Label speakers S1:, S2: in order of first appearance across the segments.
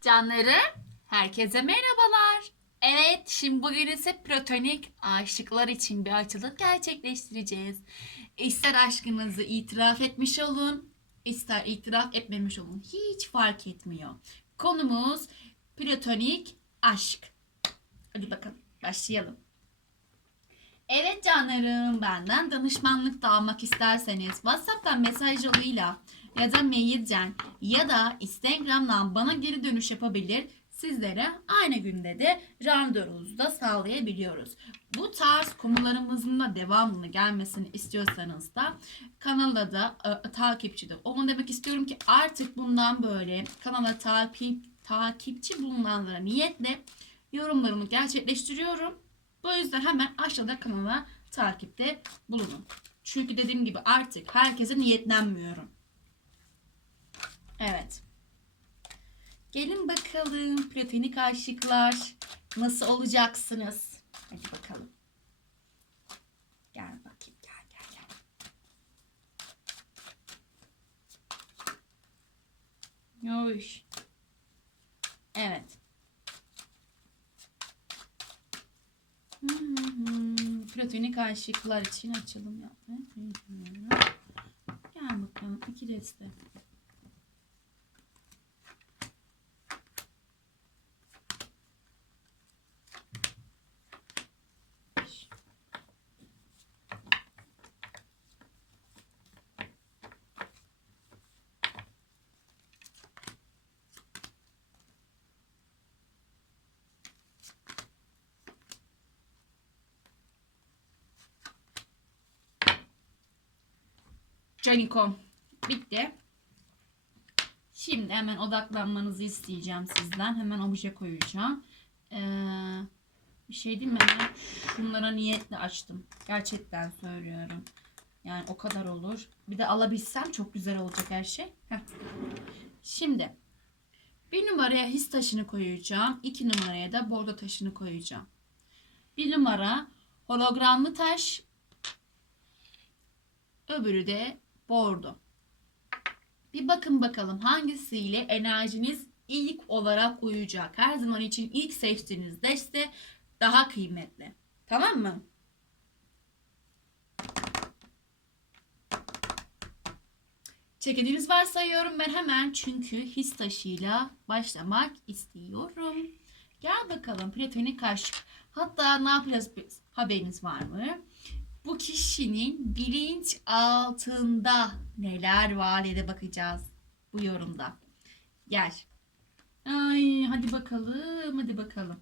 S1: Canlarım, herkese merhabalar. Evet, şimdi bugün ise platonik aşıklar için bir açılım gerçekleştireceğiz. İster aşkınızı itiraf etmiş olun, ister itiraf etmemiş olun. Hiç fark etmiyor. Konumuz platonik aşk. Hadi bakalım, başlayalım. Evet canlarım, benden danışmanlık da almak isterseniz WhatsApp'tan mesaj yoluyla ya da mailden ya da Instagram'dan bana geri dönüş yapabilir. Sizlere aynı günde de randevunuzu da sağlayabiliyoruz. Bu tarz konularımızın da devamını gelmesini istiyorsanız da kanala da e, takipçi de olun demek istiyorum ki artık bundan böyle kanala takip takipçi bulunanlara niyetle yorumlarımı gerçekleştiriyorum. Bu yüzden hemen aşağıda kanala takipte bulunun. Çünkü dediğim gibi artık herkese niyetlenmiyorum. Evet. Gelin bakalım platonik aşıklar nasıl olacaksınız? Hadi bakalım. Gel bakayım gel gel gel. Yoş. Evet. Hmm, platonik aşıklar için açılım yapmaya. Gel bakalım iki deste. Canikom bitti. Şimdi hemen odaklanmanızı isteyeceğim sizden. Hemen obje koyacağım. Ee, bir şey değil mi? Hemen şunlara niyetle açtım. Gerçekten söylüyorum. Yani o kadar olur. Bir de alabilsem çok güzel olacak her şey. Heh. Şimdi bir numaraya his taşını koyacağım. iki numaraya da bordo taşını koyacağım. Bir numara hologramlı taş. Öbürü de bordo. Bir bakın bakalım hangisiyle enerjiniz ilk olarak uyacak. Her zaman için ilk seçtiğiniz deste daha kıymetli. Tamam mı? Çekediğiniz varsayıyorum ben hemen çünkü his taşıyla başlamak istiyorum. Gel bakalım platonik aşk. Hatta ne yapacağız biz? Haberiniz var mı? Bu kişinin bilinç altında neler var diye de bakacağız bu yorumda. Gel. Ay hadi bakalım hadi bakalım.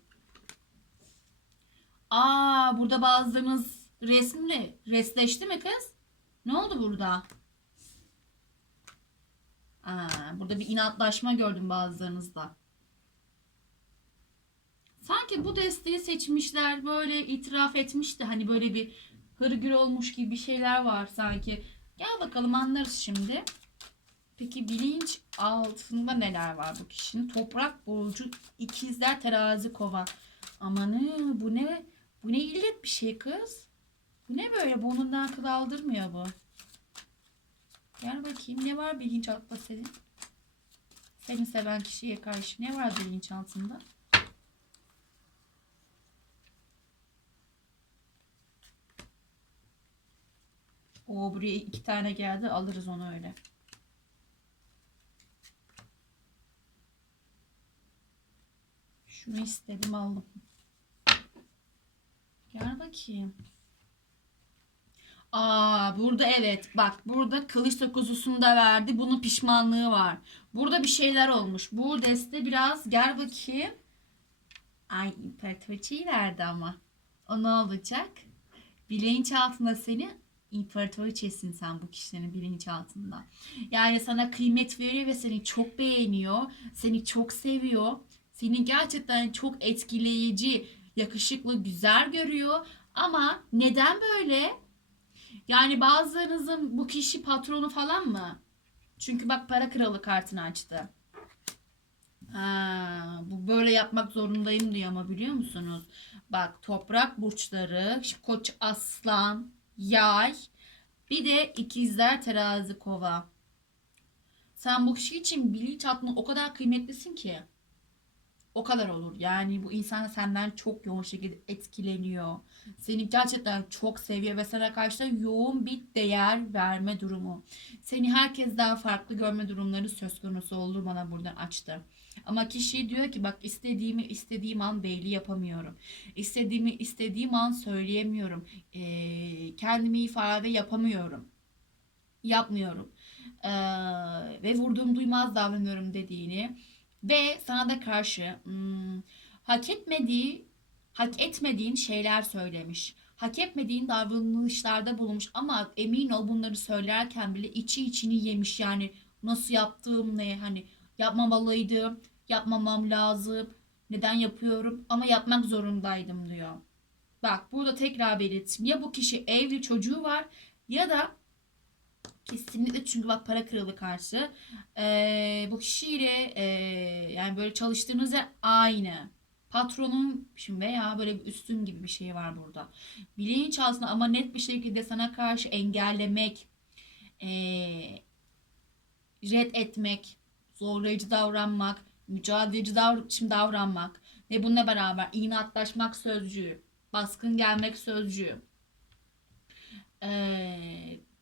S1: Aa burada bazılarınız resmle resleşti mi kız? Ne oldu burada? Aa, burada bir inatlaşma gördüm bazılarınızda. Sanki bu desteği seçmişler böyle itiraf etmişti. Hani böyle bir hırgür olmuş gibi bir şeyler var sanki. Gel bakalım anlarız şimdi. Peki bilinç altında neler var bu kişinin? Toprak burcu, ikizler, terazi, kova. Amanı bu ne? Bu ne illet bir şey kız? Bu ne böyle? Burnundan akıl aldırmıyor bu. Gel bakayım ne var bilinç altında senin? Seni seven kişiye karşı ne var bilinç altında? O buraya iki tane geldi alırız onu öyle. Şunu istedim aldım. Gel bakayım. Aa burada evet bak burada kılıç dokuzusunu da verdi. Bunun pişmanlığı var. Burada bir şeyler olmuş. Bu deste biraz gel bakayım. Ay imparatoriçeyi verdi ama. O ne olacak? Bilinç altında seni imparatoriçesin sen bu kişilerin bilinç altında. Yani sana kıymet veriyor ve seni çok beğeniyor. Seni çok seviyor. Seni gerçekten çok etkileyici, yakışıklı, güzel görüyor. Ama neden böyle? Yani bazılarınızın bu kişi patronu falan mı? Çünkü bak para kralı kartını açtı. Ha, bu böyle yapmak zorundayım diyor ama biliyor musunuz? Bak toprak burçları, koç aslan, yay, bir de ikizler terazi kova. Sen bu kişi için bilinçaltında o kadar kıymetlisin ki. O kadar olur. Yani bu insan senden çok yoğun şekilde etkileniyor. Seni gerçekten çok seviyor ve sana karşı da yoğun bir değer verme durumu. Seni herkes daha farklı görme durumları söz konusu olur bana buradan açtı. Ama kişi diyor ki bak istediğimi istediğim an belli yapamıyorum. İstediğimi istediğim an söyleyemiyorum. Ee, kendimi ifade yapamıyorum. Yapmıyorum. Ee, ve vurduğum duymaz davranıyorum dediğini ve sana da karşı hmm, hak etmediği hak etmediğin şeyler söylemiş. Hak etmediğin davranışlarda bulunmuş ama emin ol bunları söylerken bile içi içini yemiş yani nasıl yaptığım ne hani yapmamalıydım, yapmamam lazım, neden yapıyorum ama yapmak zorundaydım diyor. Bak burada tekrar belirttim. Ya bu kişi evli çocuğu var ya da kesinlikle çünkü bak para kralı karşı ee, bu kişiyle ee, yani böyle çalıştığınız yer aynı. Patronun şimdi veya böyle bir üstün gibi bir şey var burada. Bilinçaltında ama net bir şekilde sana karşı engellemek, ee, red etmek, zorlayıcı davranmak, mücadeleci davr şimdi davranmak ve bununla beraber inatlaşmak sözcüğü, baskın gelmek sözcüğü. Ee,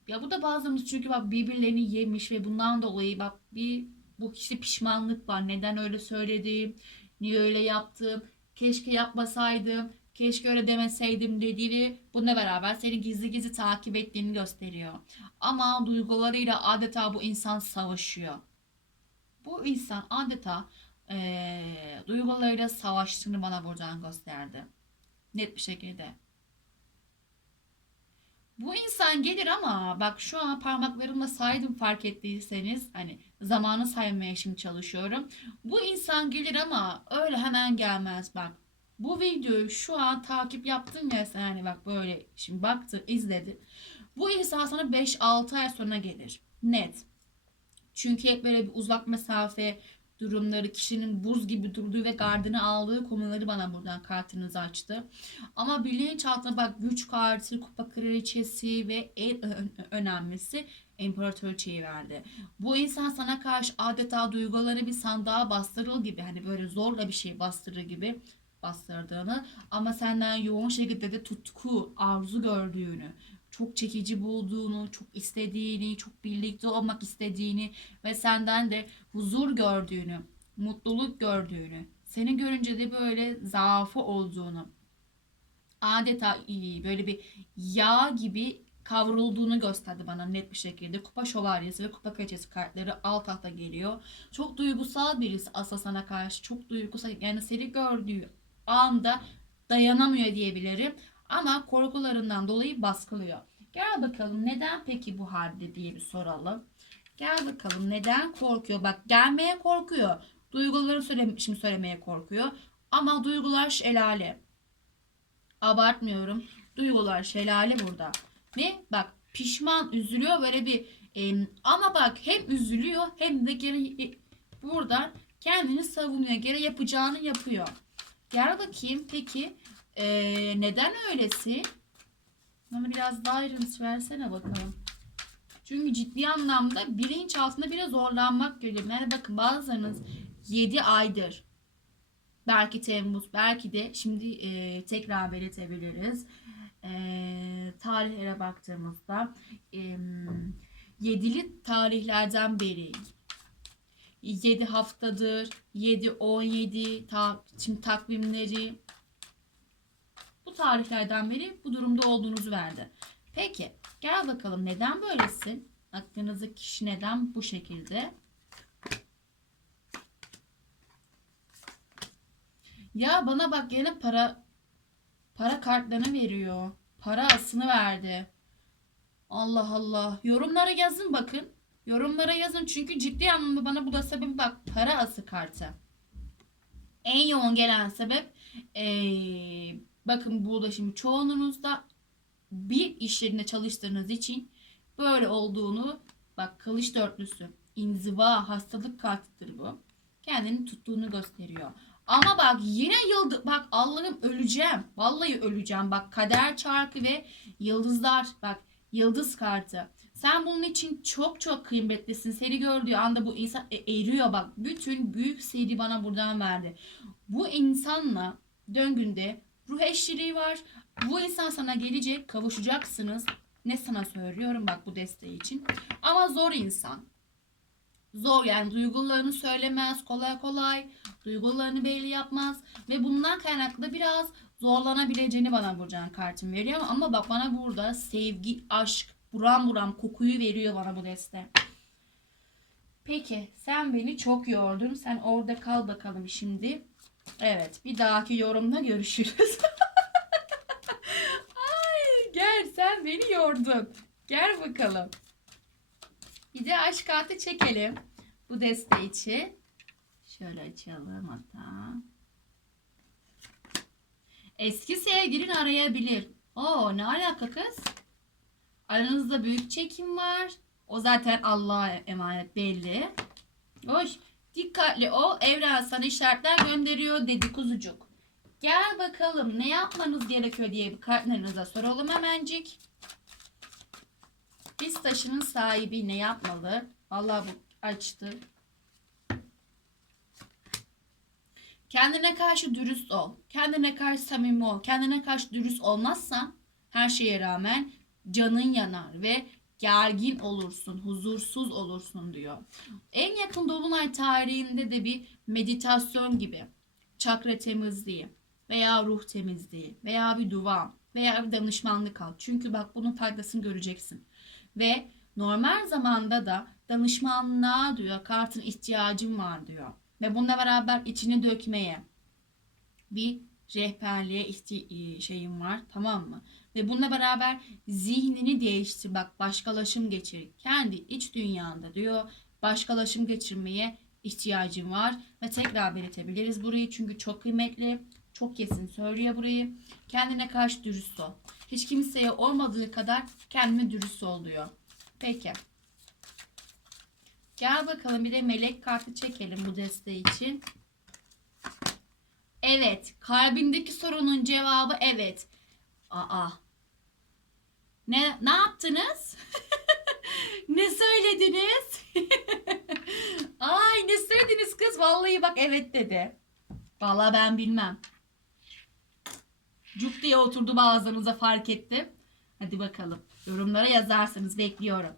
S1: ya bu da bazılarımız çünkü bak birbirlerini yemiş ve bundan dolayı bak bir bu kişi pişmanlık var. Neden öyle söyledim? Niye öyle yaptım? Keşke yapmasaydım. Keşke öyle demeseydim dediğini bununla beraber seni gizli gizli takip ettiğini gösteriyor. Ama duygularıyla adeta bu insan savaşıyor. Bu insan adeta eee duygularıyla savaştığını bana buradan gösterdi. Net bir şekilde. Bu insan gelir ama bak şu an parmaklarımla saydım fark ettiyseniz hani zamanı saymaya şimdi çalışıyorum. Bu insan gelir ama öyle hemen gelmez bak. Bu videoyu şu an takip yaptın ya sen hani bak böyle şimdi baktı izledi. Bu insan sana 5-6 ay sonra gelir. Net. Çünkü hep böyle bir uzak mesafe durumları, kişinin buz gibi durduğu ve gardını aldığı konuları bana buradan kartınızı açtı. Ama bilinçaltına bak güç kartı, kupa kraliçesi ve en önemlisi imparatoriçeyi verdi. Bu insan sana karşı adeta duyguları bir sandığa bastırır gibi hani böyle zorla bir şey bastırır gibi bastırdığını ama senden yoğun şekilde de tutku, arzu gördüğünü, çok çekici bulduğunu, çok istediğini, çok birlikte olmak istediğini ve senden de huzur gördüğünü, mutluluk gördüğünü, seni görünce de böyle zaafı olduğunu, adeta böyle bir yağ gibi kavrulduğunu gösterdi bana net bir şekilde. Kupa şövalyesi ve kupa kraliçesi kartları alt alta geliyor. Çok duygusal birisi asla sana karşı. Çok duygusal. Yani seni gördüğü anda dayanamıyor diyebilirim. Ama korkularından dolayı baskılıyor. Gel bakalım neden peki bu halde diye bir soralım. Gel bakalım neden korkuyor? Bak gelmeye korkuyor. Duyguları söyle, şimdi söylemeye korkuyor. Ama duygular şelale. Abartmıyorum. Duygular şelale burada. Ve bak pişman, üzülüyor böyle bir e, ama bak hem üzülüyor hem de geri buradan kendini savunuyor. Geri yapacağını yapıyor. Gel bakayım peki e, neden öylesi? Bana biraz daha ayrıntı versene bakalım. Çünkü ciddi anlamda bilinç altında bile zorlanmak geliyor. Yani bakın bazılarınız 7 aydır belki Temmuz belki de şimdi e, tekrar belirtebiliriz. E, tarihlere baktığımızda e, yedili tarihlerden beri 7 haftadır 7 17 ta, şimdi takvimleri bu tarihlerden beri bu durumda olduğunuzu verdi. Peki gel bakalım neden böylesin? Aklınızdaki kişi neden bu şekilde? Ya bana bak gene para para kartlarını veriyor. Para asını verdi. Allah Allah. Yorumlara yazın bakın. Yorumlara yazın çünkü ciddi anlamda bana bu da sebebi bak para ası kartı. En yoğun gelen sebep ee, bakın burada şimdi çoğunluğunuzda bir iş yerinde çalıştığınız için böyle olduğunu bak kılıç dörtlüsü inziva hastalık kartıdır bu. Kendini tuttuğunu gösteriyor. Ama bak yine yıldız bak Allah'ım öleceğim. Vallahi öleceğim. Bak kader çarkı ve yıldızlar bak yıldız kartı. Sen bunun için çok çok kıymetlisin. Seni gördüğü anda bu insan e, eriyor bak. Bütün büyük seri bana buradan verdi. Bu insanla döngünde ruh eşliliği var. Bu insan sana gelecek, kavuşacaksınız. Ne sana söylüyorum bak bu desteği için. Ama zor insan. Zor yani duygularını söylemez kolay kolay. Duygularını belli yapmaz. Ve bundan kaynaklı biraz zorlanabileceğini bana Burcan kartım veriyor. Ama bak bana burada sevgi, aşk, buram buram kokuyu veriyor bana bu deste. Peki sen beni çok yordun. Sen orada kal bakalım şimdi. Evet bir dahaki yorumda görüşürüz. Ay gel sen beni yordun. Gel bakalım. Bir de aşk kartı çekelim. Bu deste için. Şöyle açalım hatta. Eski sevgilin arayabilir. Oo ne alaka kız? Aranızda büyük çekim var. O zaten Allah'a emanet belli. Hoş. Dikkatli ol. Evren sana işaretler gönderiyor dedi kuzucuk. Gel bakalım ne yapmanız gerekiyor diye bir kartlarınıza soralım hemencik. Biz taşının sahibi ne yapmalı? Vallahi bu açtı. Kendine karşı dürüst ol. Kendine karşı samimi ol. Kendine karşı dürüst olmazsan her şeye rağmen canın yanar ve gergin olursun, huzursuz olursun diyor. En yakın dolunay tarihinde de bir meditasyon gibi çakra temizliği veya ruh temizliği veya bir dua veya bir danışmanlık al. Çünkü bak bunun faydasını göreceksin. Ve normal zamanda da danışmanlığa diyor kartın ihtiyacım var diyor. Ve bununla beraber içini dökmeye bir rehberliğe ihti- şeyim var tamam mı? Ve bununla beraber zihnini değiştir bak başkalaşım geçir. Kendi iç dünyanda diyor başkalaşım geçirmeye ihtiyacım var. Ve tekrar belirtebiliriz burayı çünkü çok kıymetli. Çok kesin söylüyor burayı. Kendine karşı dürüst ol. Hiç kimseye olmadığı kadar kendine dürüst ol diyor. Peki. Gel bakalım bir de melek kartı çekelim bu desteği için. Evet. Kalbindeki sorunun cevabı evet. Aa. Ne ne yaptınız? ne söylediniz? Ay ne söylediniz kız? Vallahi bak evet dedi. Vallahi ben bilmem. Cuk diye oturdu bazılarınıza fark ettim. Hadi bakalım. Yorumlara yazarsınız. Bekliyorum.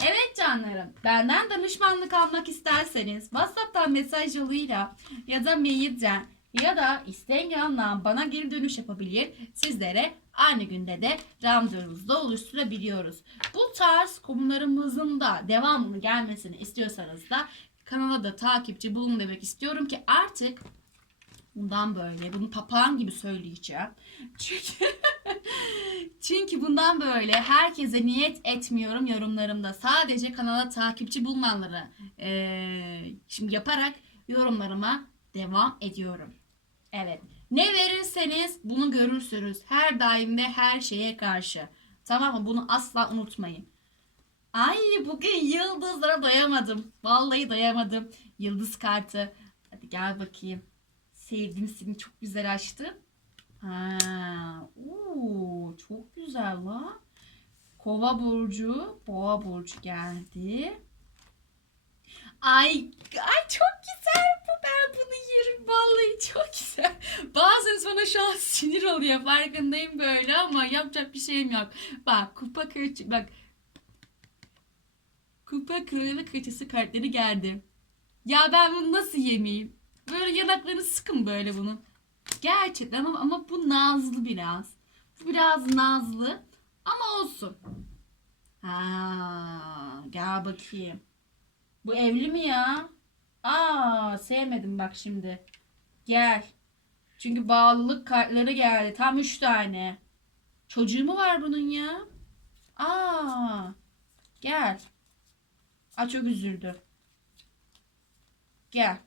S1: Evet canlarım. Benden danışmanlık almak isterseniz WhatsApp'tan mesaj yoluyla ya da mailden ya da Instagram'dan bana geri dönüş yapabilir. Sizlere aynı günde de randevunuzda oluşturabiliyoruz. Bu tarz konularımızın da devamını gelmesini istiyorsanız da kanala da takipçi bulun demek istiyorum ki artık bundan böyle bunu papağan gibi söyleyeceğim. Çünkü çünkü bundan böyle herkese niyet etmiyorum yorumlarımda. Sadece kanala takipçi bulmanları eee, şimdi yaparak yorumlarıma devam ediyorum. Evet. Ne verirseniz bunu görürsünüz. Her daim ve her şeye karşı. Tamam mı? Bunu asla unutmayın. Ay bugün yıldızlara doyamadım. Vallahi doyamadım. Yıldız kartı. Hadi gel bakayım. Sevdim seni çok güzel açtın. Ha, oo, çok güzel la. Kova burcu, boğa burcu geldi. Ay, ay çok güzel. Ben bunu yerim vallahi çok güzel. Bazen bana şu an sinir oluyor farkındayım böyle ama yapacak bir şeyim yok. Bak kupa kraliçe bak. Kupa kralı kraliçesi kartları geldi. Ya ben bunu nasıl yemeyeyim? Böyle yanaklarını sıkın böyle bunun. Gerçekten ama, ama bu nazlı biraz. Bu biraz nazlı ama olsun. Ha, gel bakayım. Bu evli mi ya? Aa, sevmedim bak şimdi. Gel. Çünkü bağlılık kartları geldi. Tam üç tane. Çocuğu mu var bunun ya? Aa, gel. Aa, çok üzüldü. Gel.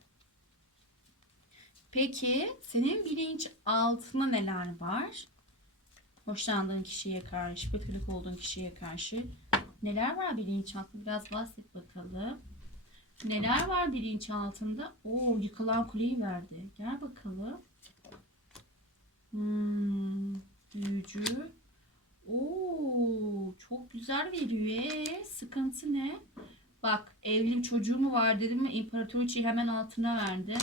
S1: Peki senin bilinç altında neler var? Hoşlandığın kişiye karşı, kötülük olduğun kişiye karşı neler var bilinç altında? Biraz bahset bakalım. Neler var bilinç altında? Oo yıkılan kuleyi verdi. Gel bakalım. Hmm, büyücü. Oo, çok güzel veriyor. Ee, sıkıntı ne? Bak evli çocuğu mu var dedim mi İmparatoriçeyi hemen altına verdi.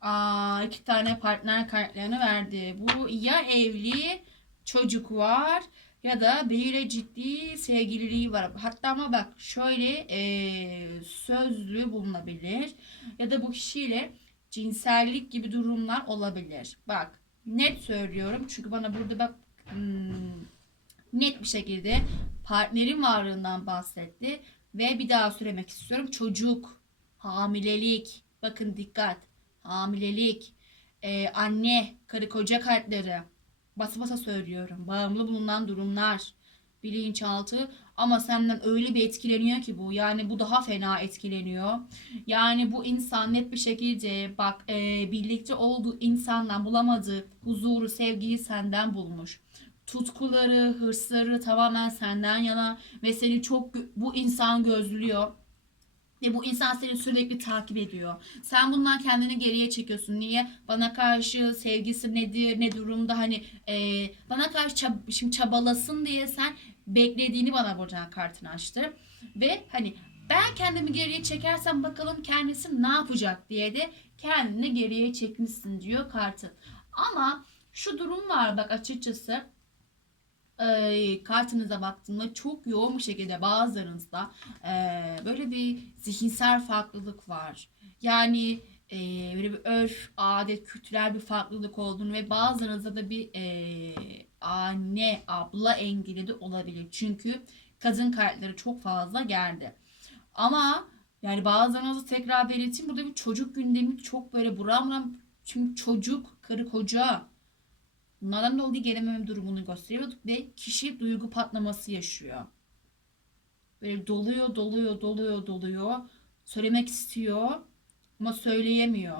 S1: Aa, iki tane partner kartlarını verdi. Bu ya evli çocuk var ya da biriyle ciddi sevgililiği var. Hatta ama bak şöyle eee sözlü bulunabilir. Ya da bu kişiyle cinsellik gibi durumlar olabilir. Bak net söylüyorum. Çünkü bana burada bak hmm, net bir şekilde partnerin varlığından bahsetti. Ve bir daha söylemek istiyorum. Çocuk, hamilelik, bakın dikkat, hamilelik, e, anne, karı koca kartları, basa basa söylüyorum. Bağımlı bulunan durumlar, bilinçaltı ama senden öyle bir etkileniyor ki bu. Yani bu daha fena etkileniyor. Yani bu insan net bir şekilde bak e, birlikte olduğu insandan bulamadığı huzuru, sevgiyi senden bulmuş. Tutkuları, hırsları tamamen senden yana ve seni çok bu insan gözlüyor. Ve bu insan seni sürekli takip ediyor. Sen bundan kendini geriye çekiyorsun. Niye? Bana karşı sevgisi nedir, ne durumda hani e, bana karşı çab- şimdi çabalasın diye sen beklediğini bana buradan kartını açtı. Ve hani ben kendimi geriye çekersem bakalım kendisi ne yapacak diye de kendini geriye çekmişsin diyor kartı. Ama şu durum var bak açıkçası e, kartınıza baktığımda çok yoğun bir şekilde bazılarınızda e, böyle bir zihinsel farklılık var. Yani e, böyle bir örf, adet, kültürel bir farklılık olduğunu ve bazılarınızda da bir e, anne, abla engeli de olabilir. Çünkü kadın kartları çok fazla geldi. Ama yani bazılarınızda tekrar belirteyim burada bir çocuk gündemi çok böyle buram buram çünkü çocuk, karı koca Bunlardan dolayı gelememe durumunu gösteriyor ve kişi duygu patlaması yaşıyor. Böyle doluyor, doluyor, doluyor, doluyor. Söylemek istiyor ama söyleyemiyor.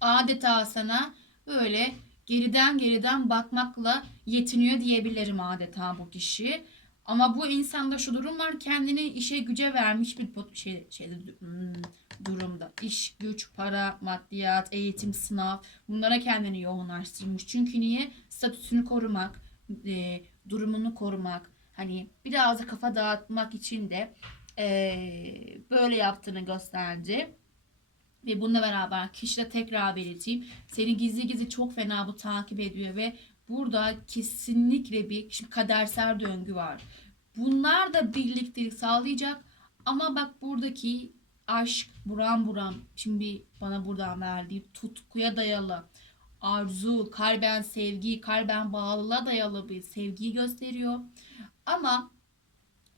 S1: Adeta sana böyle geriden geriden bakmakla yetiniyor diyebilirim adeta bu kişi. Ama bu insanda şu durum var kendini işe güce vermiş bir şey, şey durumda. İş, güç, para, maddiyat, eğitim, sınav bunlara kendini yoğunlaştırmış. Çünkü niye? Statüsünü korumak, e, durumunu korumak, hani biraz da kafa dağıtmak için de e, böyle yaptığını gösterdi. Ve bununla beraber kişi de tekrar belirteyim. Seni gizli gizli çok fena bu takip ediyor ve burada kesinlikle bir şimdi kadersel döngü var. Bunlar da birliktelik sağlayacak ama bak buradaki aşk buram buram şimdi bana buradan verdiği tutkuya dayalı arzu, kalben sevgi, kalben bağlılığa dayalı bir sevgiyi gösteriyor. Ama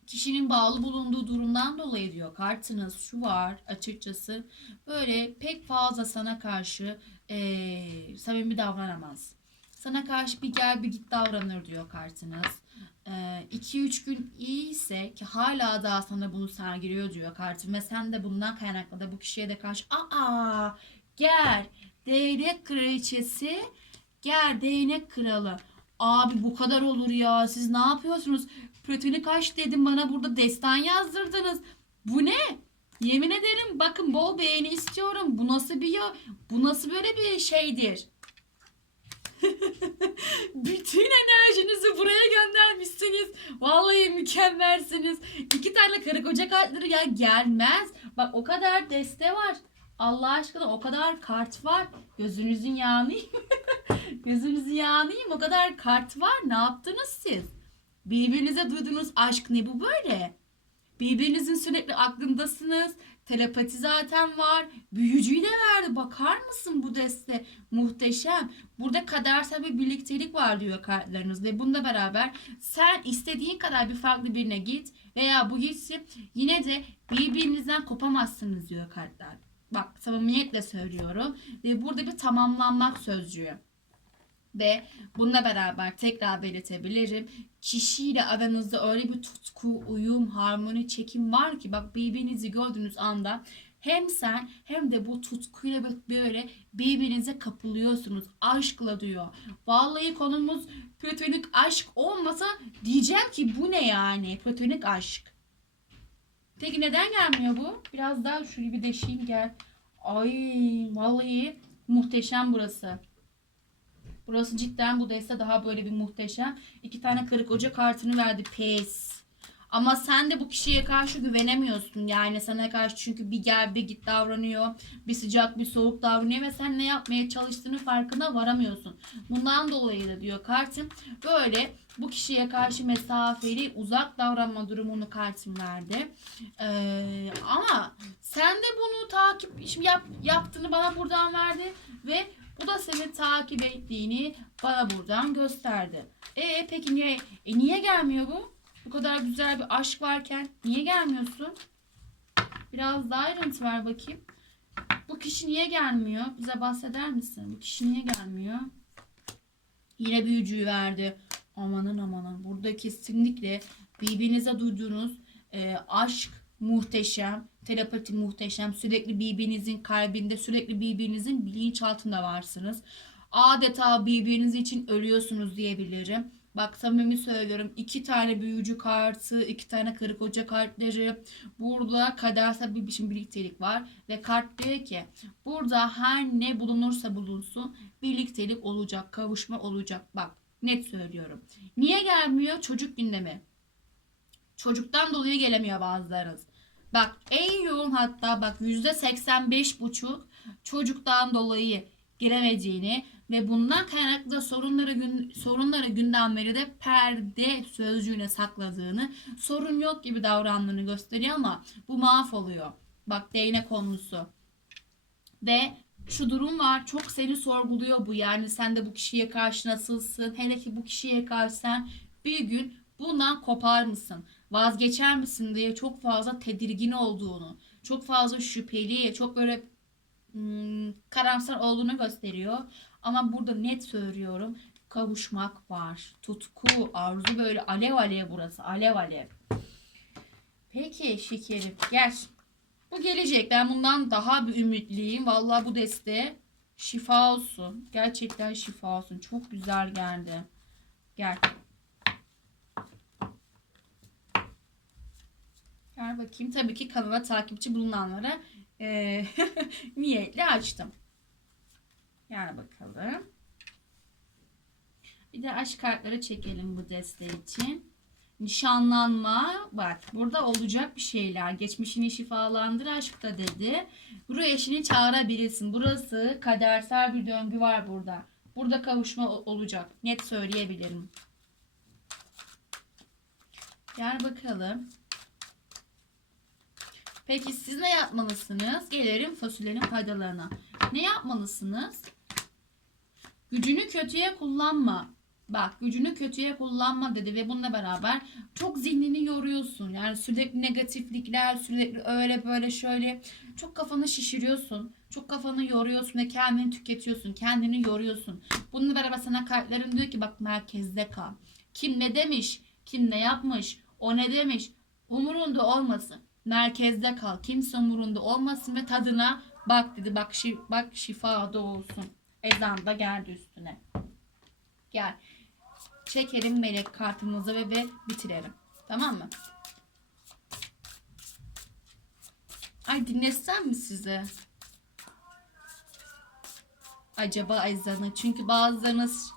S1: kişinin bağlı bulunduğu durumdan dolayı diyor kartınız şu var açıkçası böyle pek fazla sana karşı eee samimi davranamaz. Sana karşı bir gel bir git davranır diyor kartınız. 2-3 gün iyiyse ki hala daha sana bunu sergiliyor diyor kartım ve sen de bundan kaynaklı da bu kişiye de karşı aa gel değnek kraliçesi gel değnek kralı. Abi bu kadar olur ya siz ne yapıyorsunuz? Platonik aşk dedim bana burada destan yazdırdınız. Bu ne? Yemin ederim bakın bol beğeni istiyorum. Bu nasıl bir ya bu nasıl böyle bir şeydir bütün enerjinizi buraya göndermişsiniz. Vallahi mükemmelsiniz. İki tane karı koca kartları ya gelmez. Bak o kadar deste var. Allah aşkına o kadar kart var. Gözünüzün yağını. Gözünüzün yağını. O kadar kart var. Ne yaptınız siz? Birbirinize duyduğunuz aşk ne bu böyle? Birbirinizin sürekli aklındasınız. Telepati zaten var. Büyücüyü de verdi. Bakar mısın bu deste? Muhteşem. Burada kadersel bir birliktelik var diyor kartlarınız. Ve bununla beraber sen istediğin kadar bir farklı birine git. Veya bu gitsin yine de birbirinizden kopamazsınız diyor kartlar. Bak samimiyetle söylüyorum. Ve burada bir tamamlanmak sözcüğü. Ve bununla beraber tekrar belirtebilirim. Kişiyle aranızda öyle bir tutku, uyum, harmoni, çekim var ki bak birbirinizi gördüğünüz anda hem sen hem de bu tutkuyla böyle birbirinize kapılıyorsunuz. Aşkla diyor. Vallahi konumuz platonik aşk olmasa diyeceğim ki bu ne yani platonik aşk. Peki neden gelmiyor bu? Biraz daha şurayı bir deşeyim gel. Ay vallahi muhteşem burası. Burası cidden bu deste daha böyle bir muhteşem. İki tane kırık hoca kartını verdi. Pes. Ama sen de bu kişiye karşı güvenemiyorsun. Yani sana karşı çünkü bir gel bir git davranıyor. Bir sıcak bir soğuk davranıyor ve sen ne yapmaya çalıştığını farkına varamıyorsun. Bundan dolayı da diyor kartım böyle bu kişiye karşı mesafeli uzak davranma durumunu kartım verdi. Ee, ama sen de bunu takip yap, yaptığını bana buradan verdi ve bu da seni takip ettiğini bana buradan gösterdi. E peki niye e, niye gelmiyor bu? Bu kadar güzel bir aşk varken niye gelmiyorsun? Biraz daha ayrıntı ver bakayım. Bu kişi niye gelmiyor? Bize bahseder misin? Bu kişi niye gelmiyor? Yine büyücüyü verdi. Amanın amanın. Burada kesinlikle birbirinize duyduğunuz e, aşk muhteşem, telepati muhteşem. Sürekli birbirinizin kalbinde, sürekli birbirinizin bilinçaltında varsınız. Adeta birbiriniz için ölüyorsunuz diyebilirim. Bak samimi söylüyorum. iki tane büyücü kartı, iki tane kırık hoca kartları. Burada kadersel bir biçim birliktelik var. Ve kart diyor ki burada her ne bulunursa bulunsun birliktelik olacak, kavuşma olacak. Bak net söylüyorum. Niye gelmiyor? Çocuk gündemi. Çocuktan dolayı gelemiyor bazılarınız. Bak en yoğun hatta bak %85 buçuk çocuktan dolayı giremediğini ve bundan kaynaklı sorunları gün, sorunları gündemleri de perde sözcüğüne sakladığını, sorun yok gibi davrandığını gösteriyor ama bu mahvoluyor. Bak değnek konusu. Ve şu durum var çok seni sorguluyor bu yani sen de bu kişiye karşı nasılsın hele ki bu kişiye karşı sen bir gün bundan kopar mısın vazgeçer misin diye çok fazla tedirgin olduğunu çok fazla şüpheli çok böyle hmm, karamsar olduğunu gösteriyor ama burada net söylüyorum kavuşmak var tutku arzu böyle alev alev burası alev alev peki şekerim gel bu gelecek. Ben bundan daha bir ümitliyim. Vallahi bu deste şifa olsun. Gerçekten şifa olsun. Çok güzel geldi. Gel. Gel bakayım. Tabii ki kanala takipçi bulunanlara e, niyetle açtım. Gel bakalım. Bir de aşk kartları çekelim bu deste için. Nişanlanma. Bak burada olacak bir şeyler. Geçmişini şifalandır aşkta dedi. Buraya eşini çağırabilirsin. Burası kadersel bir döngü var burada. Burada kavuşma olacak. Net söyleyebilirim. Gel bakalım peki siz ne yapmalısınız gelelim fasulyenin faydalarına ne yapmalısınız gücünü kötüye kullanma Bak gücünü kötüye kullanma dedi ve bununla beraber çok zihnini yoruyorsun. Yani sürekli negatiflikler, sürekli öyle böyle şöyle çok kafanı şişiriyorsun. Çok kafanı yoruyorsun ve kendini tüketiyorsun. Kendini yoruyorsun. Bununla beraber sana kartların diyor ki bak merkezde kal. Kim ne demiş? Kim ne yapmış? O ne demiş? Umurunda olmasın. Merkezde kal. Kimse umurunda olmasın ve tadına bak dedi. Bak, şi bak şifa da olsun. Ezan da geldi üstüne. Gel çekerim melek kartımızı ve, ve bitirelim. Tamam mı? Ay dinletsem mi size? Acaba ezanı. Çünkü bazılarınız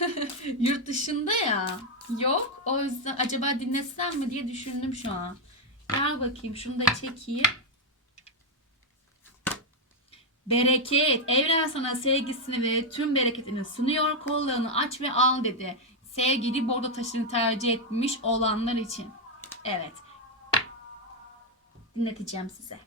S1: yurt dışında ya. Yok. O yüzden acaba dinletsem mi diye düşündüm şu an. Gel bakayım şunu da çekeyim. Bereket. Evren sana sevgisini ve tüm bereketini sunuyor. Kollarını aç ve al dedi sevgili bordo taşını tercih etmiş olanlar için. Evet. Dinleteceğim size.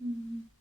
S1: 嗯。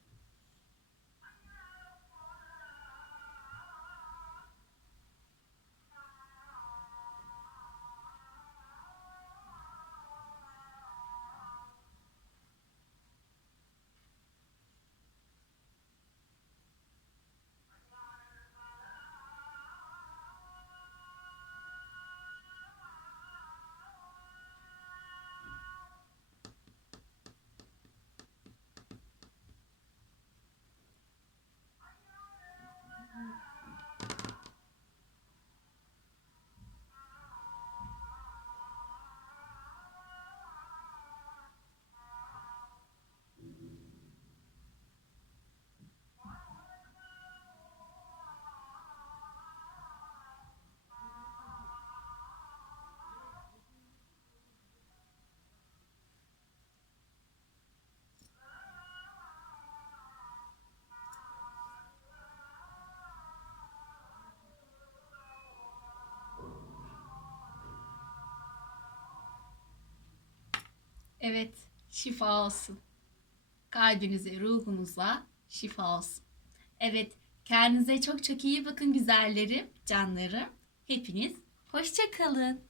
S1: Evet, şifa olsun. Kalbinize, ruhunuza şifa olsun. Evet, kendinize çok çok iyi bakın güzellerim, canlarım. Hepiniz hoşça kalın.